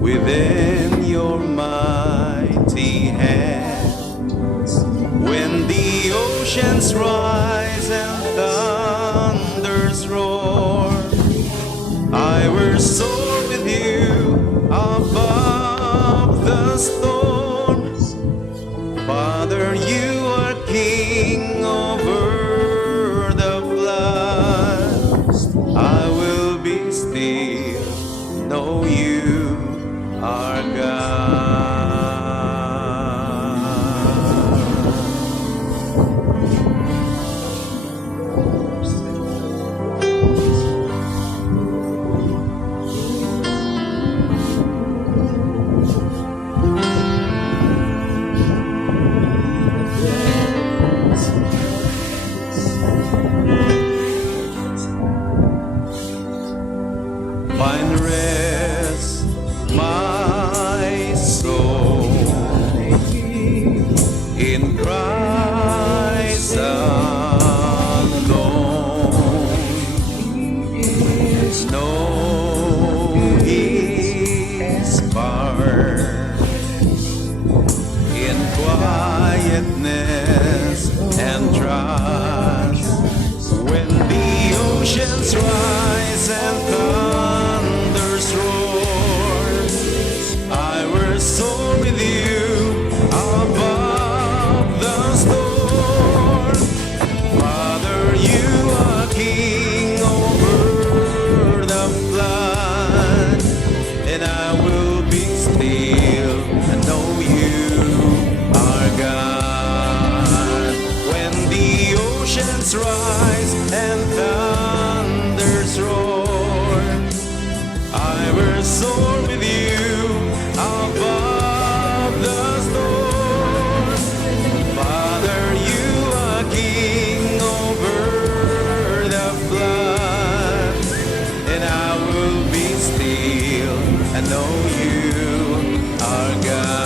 within your mighty hands. When the oceans rise and thunders roar, I will soar with you above the storms. Father, you are king over the floods. I will be still, know you are God. Find rest, my soul, in Christ alone. Know His power in quietness and trust. When the oceans rise and thunders roar, I will soar with you above the storm. Father, you are king over the flood, and I will be still and know you are God. When the oceans rise and thunders roar, I will soar with you above the storm. Father, you are king over the flood, and I will be still and know you are God.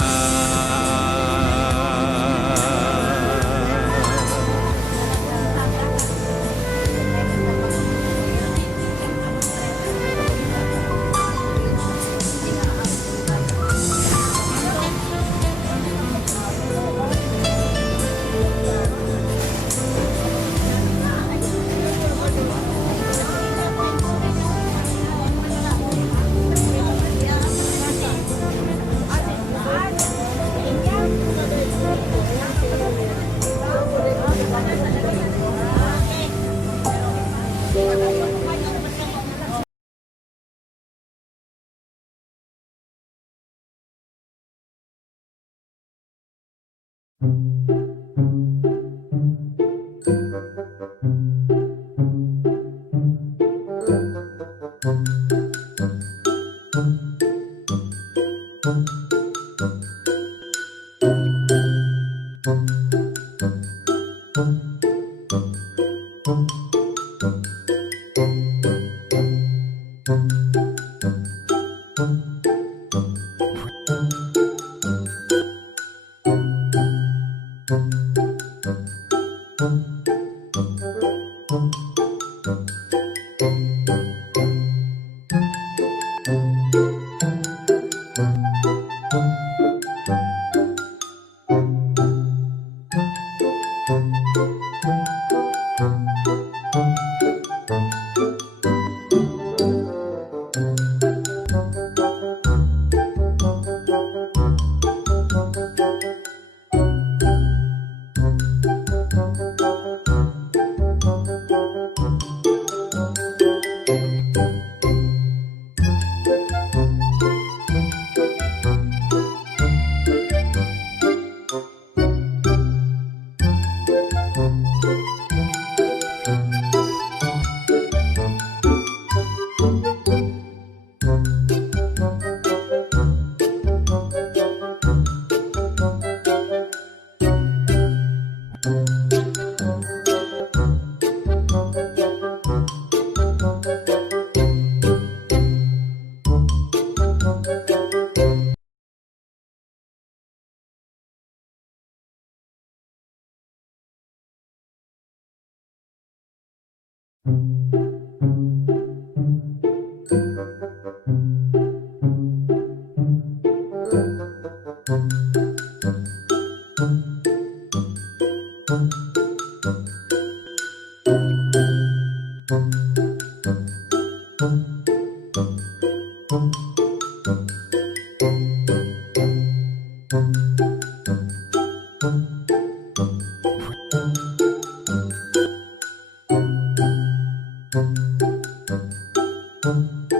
Thank